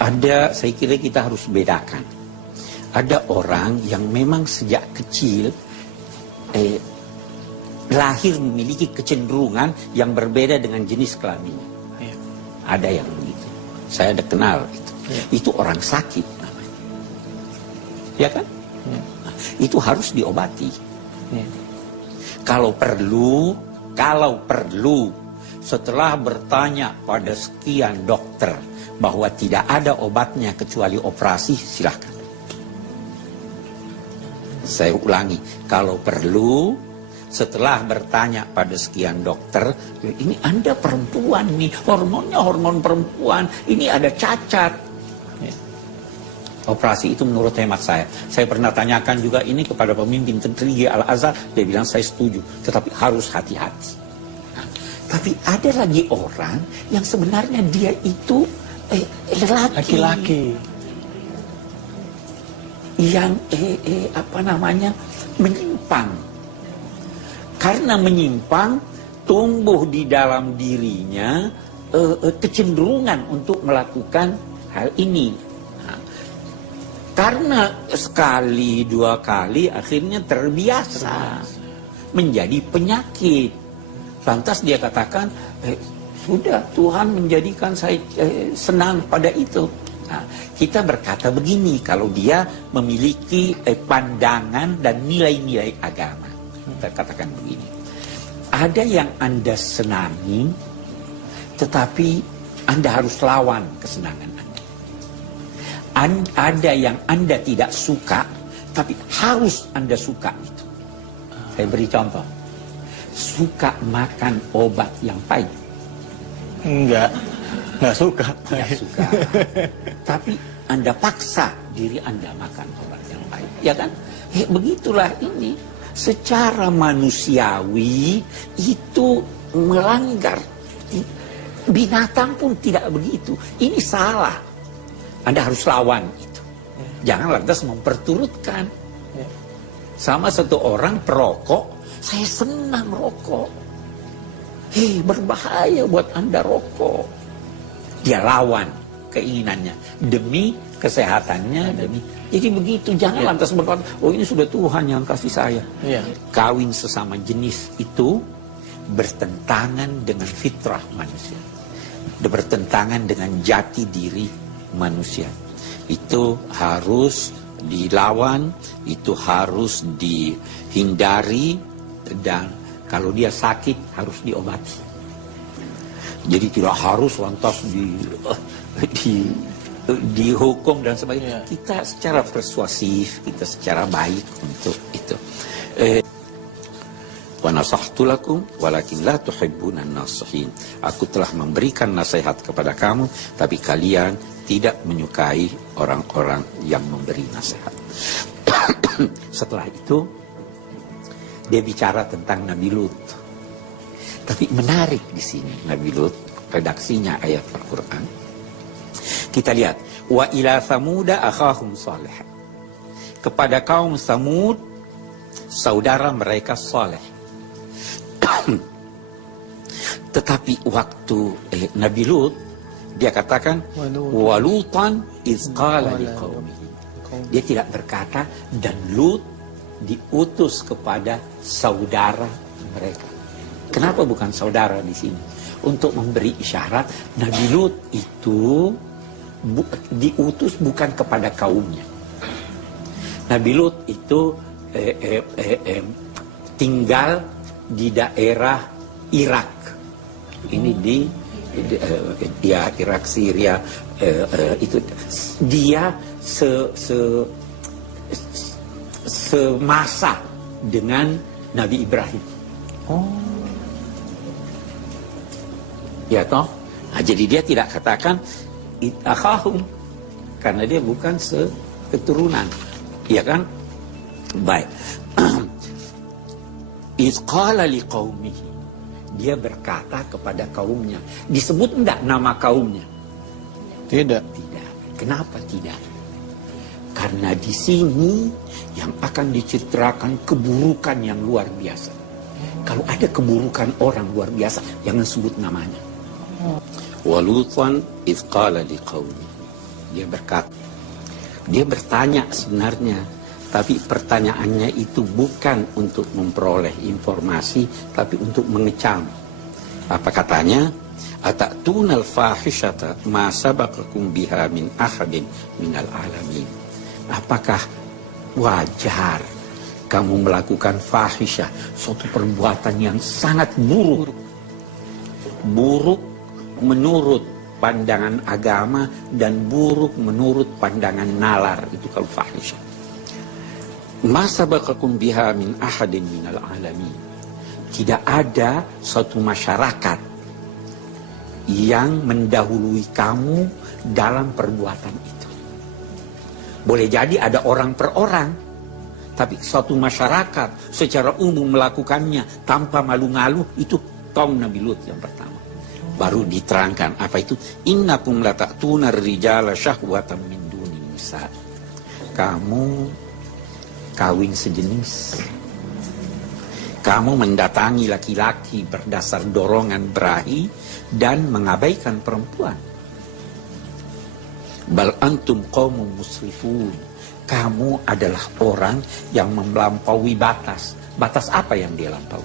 Ada, saya kira kita harus bedakan. Ada orang yang memang sejak kecil lahir memiliki kecenderungan yang berbeda dengan jenis kelaminnya. Ya. Ada yang begitu. Saya ada kenal itu. Ya. Itu orang sakit namanya. Ya kan? Ya. Nah, itu harus diobati. Ya. Kalau perlu, setelah bertanya pada sekian dokter bahwa tidak ada obatnya kecuali operasi, silahkan. Saya ulangi, kalau perlu, setelah bertanya pada sekian dokter, ini Anda perempuan nih, hormonnya hormon perempuan, ini ada cacat. Operasi itu menurut hemat saya. Saya pernah tanyakan juga ini kepada pemimpin Tighi Al-Azhar, dia bilang saya setuju, tetapi harus hati-hati. Nah, tapi ada lagi orang yang sebenarnya dia itu laki-laki yang menyimpang. Karena menyimpang, tumbuh di dalam dirinya kecenderungan untuk melakukan hal ini. Nah, karena sekali dua kali akhirnya terbiasa menjadi penyakit. Lantas dia katakan, sudah Tuhan menjadikan saya senang pada itu. Nah, kita berkata begini, kalau dia memiliki pandangan dan nilai-nilai agama. Kita katakan begini, ada yang Anda senangi, tetapi Anda harus lawan kesenangan Anda. Ada yang Anda tidak suka, tapi harus Anda suka itu. Saya beri contoh. Suka makan obat yang pahit? Nggak suka. Tidak suka. Tapi Anda paksa diri Anda makan obat yang pahit. Ya kan? Begitulah ini. Secara manusiawi itu melanggar. Binatang pun tidak begitu. Ini salah. Anda harus lawan itu. Jangan lantas memperturutkan. Sama satu orang perokok, saya senang rokok. Berbahaya buat Anda rokok. Dia lawan keinginannya demi kesehatannya, demi. Jadi begitu, jangan lantas berkata, oh ini sudah Tuhan yang kasih saya. Kawin sesama jenis itu bertentangan dengan fitrah manusia, bertentangan dengan jati diri manusia. Itu harus dilawan, itu harus dihindari, dan kalau dia sakit harus diobati. Jadi tidak harus lantas dihukum dan sebagainya. Kita secara persuasif, kita secara baik untuk itu. Wa nasahtu lakum walakin la tuhibbunan nasihin. Aku telah memberikan nasihat kepada kamu, tapi kalian tidak menyukai orang-orang yang memberi nasihat. Setelah itu dia bicara tentang Nabi Lut. Tapi menarik di sini Nabi Lut, redaksinya ayat Al-Quran. Kita lihat, wa ila Samuda akhahum Salih. Kepada kaum Samud, saudara mereka Saleh. Tetapi waktu Nabi Lut, dia katakan, walutan izqala liqaumihi. Dia tidak berkata, dan Lut diutus kepada saudara mereka. Kenapa bukan saudara di sini? Untuk memberi isyarat Nabi Lut itu diutus bukan kepada kaumnya. Nabi Lut itu tinggal di daerah Irak. Ini di Irak, Syria, itu dia semasa dengan Nabi Ibrahim. Ya toh? Nah, jadi dia tidak katakan akhahum karena dia bukan seketurunan. Ya kan? Baik. Izqala liqaumihi. Dia berkata kepada kaumnya. Disebut enggak nama kaumnya? Tidak. Tidak. Kenapa tidak? Karena di sini yang akan dicitrakan keburukan yang luar biasa. Kalau ada keburukan orang luar biasa, jangan sebut namanya. Walutan izqala liqaumi. Dia berkata, dia bertanya sebenarnya, tapi pertanyaannya itu bukan untuk memperoleh informasi, tapi untuk mengecam. Apa katanya? Atatuna al-fahishata ma sabaqakum biha min ahadin minal alamin. Apakah wajar kamu melakukan fahisyah, suatu perbuatan yang sangat buruk? Buruk menurut pandangan agama dan buruk menurut pandangan nalar, itu kalau fahisyah. Ma sabaqakum biha min ahadin minal alamin. Tidak ada suatu masyarakat yang mendahului kamu dalam perbuatan itu. Boleh jadi ada orang per orang, tapi suatu masyarakat secara umum melakukannya tanpa malu-malu, itu kaum Nabi Lut yang pertama. Baru diterangkan apa itu? Innakum lata'tuna ar-rijala syahwatan min duni nisa. Kamu kawin sejenis. Kamu mendatangi laki-laki berdasar dorongan birahi dan mengabaikan perempuan. Bal antum qaumun musrifun. Kamu adalah orang yang melampaui batas. Batas apa yang dia lampaui?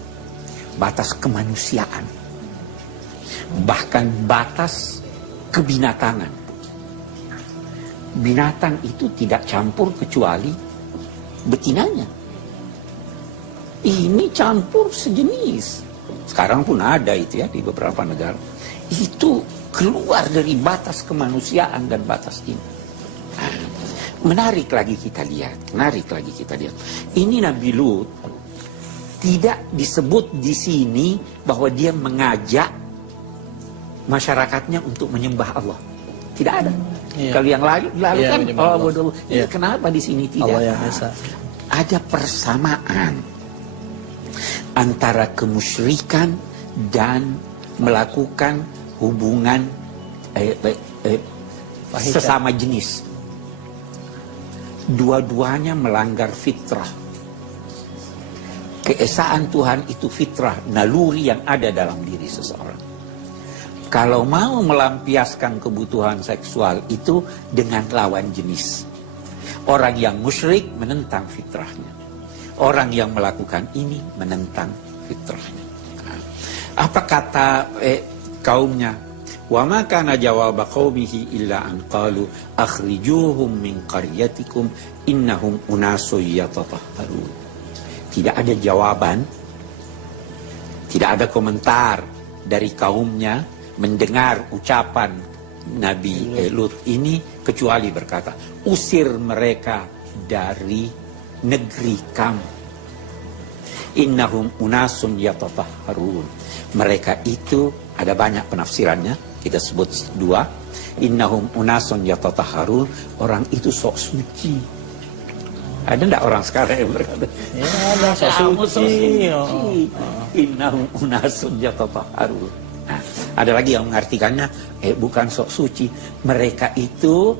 Batas kemanusiaan. Bahkan batas kebinatangan. Binatang itu tidak campur kecuali betinanya. Ini campur sejenis. Sekarang pun ada itu ya di beberapa negara. Itu keluar dari batas kemanusiaan dan batas ini. Nah, menarik lagi kita lihat. Ini Nabi Lut tidak disebut di sini bahwa dia mengajak masyarakatnya untuk menyembah Allah. Tidak ada. Kalau yang lalu kan kenapa di sini tidak? Ada persamaan antara kemusyrikan dan melakukan hubungan sesama jenis. Dua-duanya melanggar fitrah. Keesaan Tuhan itu fitrah, naluri yang ada dalam diri seseorang. Kalau mau melampiaskan kebutuhan seksual itu dengan lawan jenis. Orang yang musyrik menentang fitrahnya. Orang yang melakukan ini menentang fitrahnya. Apa kata kaumnya? Wa ma kana jawab qaumihi illa an qalu akhrijuhum min qaryatikum innahum unasun yatatahharun. Tidak ada jawaban, tidak ada komentar dari kaumnya mendengar ucapan Nabi Lut ini kecuali berkata, usir mereka dari negeri kamu. Innahum unasun yatatahharun. Mereka itu ada banyak penafsirannya, kita sebut dua. Innahum unasun yatatahharun, orang itu sok suci. Ada enggak orang sekarang yang berkata, ya ada sok suci. Innahum unasun yatatahharun. Nah, ada lagi yang mengartikannya bukan sok suci. Mereka itu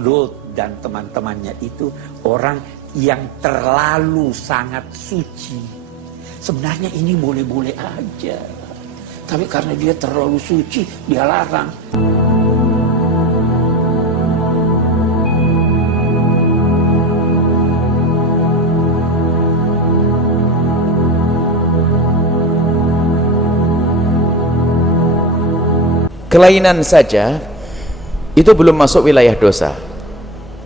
Lut dan teman-temannya itu orang yang terlalu sangat suci. Sebenarnya ini boleh-boleh aja, tapi karena dia terlalu suci, dia larang. Kelainan saja itu belum masuk wilayah dosa.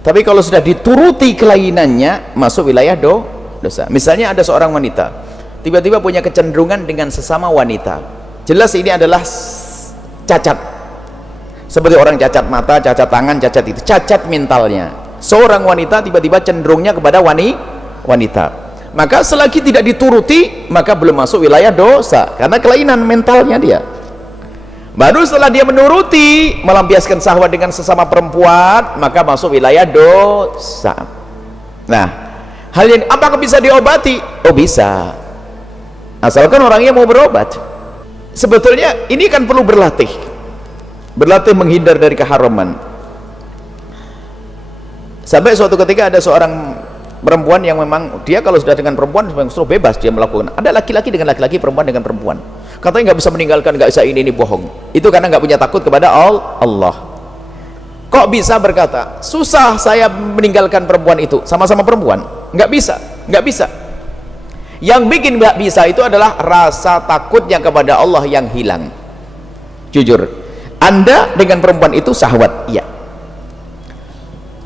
Tapi kalau sudah dituruti kelainannya, masuk wilayah dosa. Misalnya ada seorang wanita, tiba-tiba punya kecenderungan dengan sesama wanita. Jelas ini adalah cacat. Seperti orang cacat mata, cacat tangan, cacat itu. Cacat mentalnya. Seorang wanita tiba-tiba cenderungnya kepada wanita. Maka selagi tidak dituruti, maka belum masuk wilayah dosa. Karena kelainan mentalnya dia. Baru setelah dia menuruti, melampiaskan syahwat dengan sesama perempuan, maka masuk wilayah dosa. Nah, hal yang apakah bisa diobati? Oh bisa, asalkan orangnya mau berobat. Sebetulnya ini kan perlu berlatih menghindar dari keharaman. Sampai suatu ketika ada seorang perempuan yang memang dia kalau sudah dengan perempuan sudah bebas dia melakukan. Ada laki-laki dengan laki-laki, perempuan dengan perempuan. Katanya nggak bisa meninggalkan, nggak bisa ini bohong. Itu karena nggak punya takut kepada Allah. Kok kok bisa berkata susah saya meninggalkan perempuan itu, sama-sama perempuan? Nggak bisa, nggak bisa. Yang bikin nggak bisa itu adalah rasa takutnya kepada Allah yang hilang. Jujur, Anda dengan perempuan itu syahwat, iya.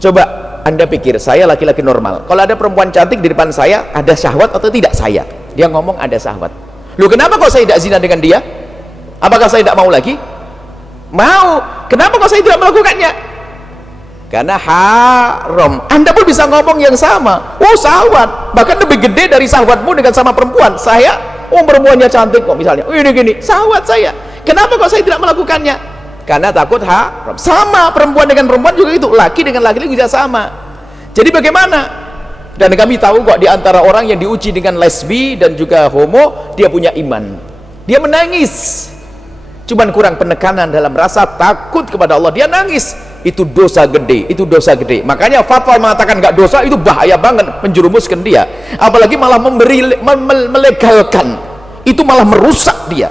Coba Anda pikir, saya laki-laki normal, kalau ada perempuan cantik di depan saya, ada syahwat atau tidak saya? Dia ngomong ada syahwat. Loh, kenapa kok saya tidak zina dengan dia? Apakah saya tidak mau lagi? Mau. Kenapa kok saya tidak melakukannya? Karena haram. Anda pun bisa ngomong yang sama. Oh, syahwat, bahkan lebih gede dari syahwatmu dengan sama perempuan. Saya, oh perempuannya cantik kok misalnya, oh ini gini, syahwat saya. Kenapa kok saya tidak melakukannya? Karena takut haram. Sama perempuan dengan perempuan juga itu, laki dengan laki juga sama. Jadi bagaimana? Dan kami tahu kok di antara orang yang diuji dengan lesbi dan juga homo, dia punya iman. Dia menangis. Cuman kurang penekanan dalam rasa takut kepada Allah, dia nangis. Itu dosa gede, itu dosa gede. Makanya fatwa mengatakan nggak dosa itu bahaya banget, menjerumuskan dia. Apalagi malah melegalkan, itu malah merusak dia.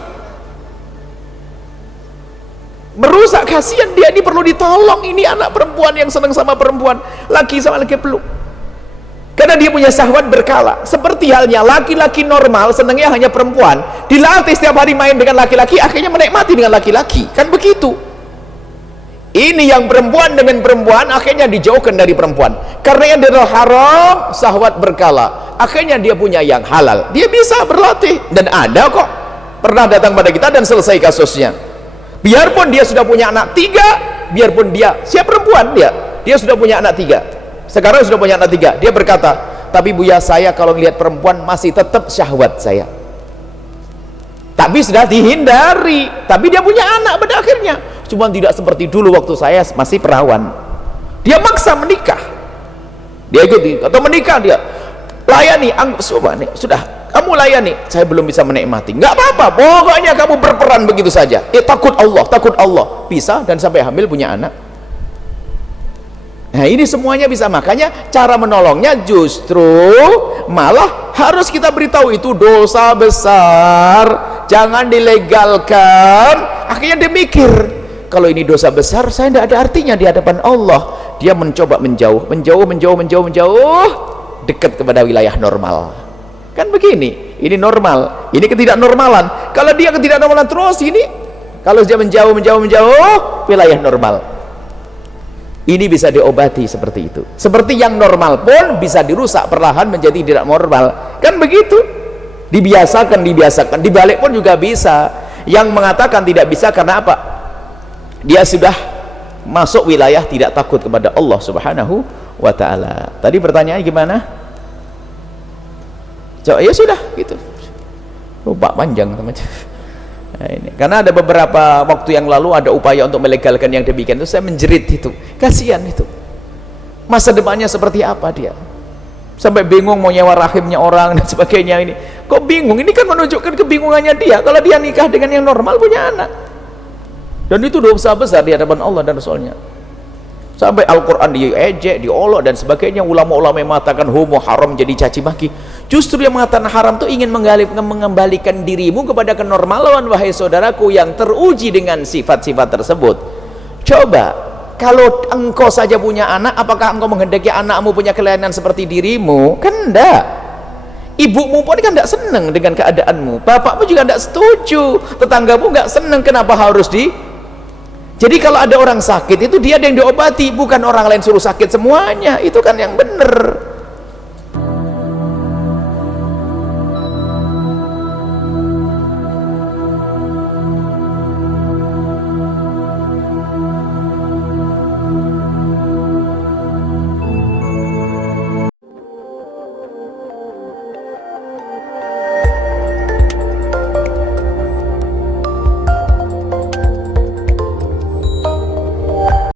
Merusak, kasihan dia, ini perlu ditolong. Ini anak perempuan yang senang sama perempuan, laki sama laki peluk. Karena dia punya syahwat berkala. Seperti halnya laki-laki normal senangnya hanya perempuan, dilatih setiap hari main dengan laki-laki, akhirnya menikmati dengan laki-laki, kan begitu. Ini yang perempuan dengan perempuan akhirnya dijauhkan dari perempuan, karena yang adalah haram, syahwat berkala, akhirnya dia punya yang halal. Dia bisa berlatih, dan ada kok pernah datang pada kita dan selesai kasusnya. Biarpun dia sudah punya anak 3, biarpun dia siap perempuan, dia sudah punya anak 3, sekarang sudah punya anak 3, dia berkata, tapi Buya, saya kalau melihat perempuan masih tetap syahwat saya, tapi sudah dihindari. Tapi dia punya anak pada akhirnya, cuma tidak seperti dulu waktu saya masih perawan. Dia maksa menikah, dia ikuti atau menikah, dia layani, sudah kamu layani, saya belum bisa menikmati, nggak apa-apa, pokoknya kamu berperan begitu saja. Takut Allah, bisa dan sampai hamil punya anak. Nah, ini semuanya bisa. Makanya cara menolongnya justru malah harus kita beritahu itu dosa besar, jangan dilegalkan. Akhirnya dia mikir, kalau ini dosa besar, saya tidak ada artinya di hadapan Allah. Dia mencoba menjauh, dekat kepada wilayah normal. Kan begini, ini normal, ini ketidaknormalan. Kalau dia ketidaknormalan terus, ini kalau dia menjauh wilayah normal. Ini bisa diobati seperti itu. Seperti yang normal pun bisa dirusak perlahan menjadi tidak normal. Kan begitu. Dibiasakan. Dibalik pun juga bisa. Yang mengatakan tidak bisa karena apa? Dia sudah masuk wilayah tidak takut kepada Allah Subhanahu wa ta'ala. Tadi pertanyaannya gimana? Coba, ya sudah gitu. Lupa panjang teman-teman. Nah, ini. Karena ada beberapa waktu yang lalu ada upaya untuk melegalkan yang demikian itu, saya menjerit itu, kasihan itu, masa depannya seperti apa dia, sampai bingung mau nyewa rahimnya orang dan sebagainya. Ini kok bingung, ini kan menunjukkan kebingungannya dia. Kalau dia nikah dengan yang normal punya anak, dan itu dosa besar di hadapan Allah dan Rasulnya. Sampai Al-Quran diejek, diolok dan sebagainya. Ulama-ulama yang mengatakan homo haram jadi caci maki. Justru yang mengatakan haram itu ingin mengembalikan dirimu kepada kenormalan, wahai saudaraku yang teruji dengan sifat-sifat tersebut. Coba, kalau engkau saja punya anak, apakah engkau menghendaki anakmu punya kelainan seperti dirimu? Kan enggak. Ibumu pun kan enggak senang dengan keadaanmu, bapakmu juga enggak setuju, tetanggamu enggak senang. Kenapa harus Jadi kalau ada orang sakit itu dia yang diobati, bukan orang lain suruh sakit semuanya. Itu kan yang benar.